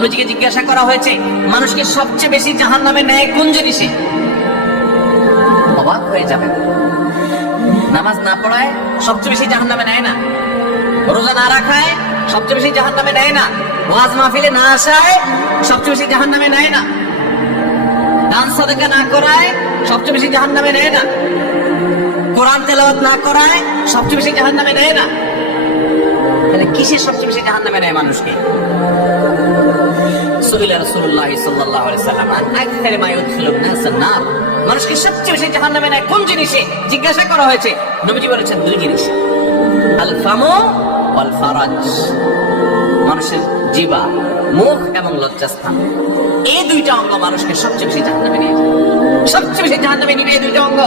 নবীজিকে জিজ্ঞাসা করা হয়েছে মানুষকে সবচেয়ে বেশি জাহান্নামে নেয় কোন জিনিসে? অবাক হয়ে যাবেন। নামাজ না পড়ায় সবচেয়ে বেশি জাহান্নামে নেয় না, রোজা না রাখায় সবচেয়ে বেশি জাহান্নামে নেয় না, ওয়াজ মাহফিলে না আসায় সবচেয়ে বেশি জাহান্নামে নেয় না, দান সাদাকা না করায় সবচেয়ে বেশি জাহান্নামে নেয় না, কোরআন তেলাওয়াত না করায় সবচেয়ে বেশি জাহান্নামে নেয় না। তাহলে কিসের সবচেয়ে বেশি জাহান্নামে নেয় মানুষকে? সুইলা রাসূলুল্লাহ সাল্লাল্লাহু আলাইহি ওয়াসাল্লাম আন আকসারি মা ইউদখিলুন নাস আন-নার, মানুষকে সবচেয়ে বেশি জাহান্নামে নেয় কোন জিনিসে জিজ্ঞাসা করা হয়েছে। নবীজি বলেছেন দুই জিনিস, আল ফামু ওয়াল ফারাজ, মানুষের জিহ্বা, মুখ এবং লজ্জাস্থান, এই দুইটা অঙ্গ মানুষকে সবচেয়ে বেশি জাহান্নামে নিয়ে যায়। সবচেয়ে বেশি জাহান্নামে নিয়ে এই দুইটা অঙ্গ।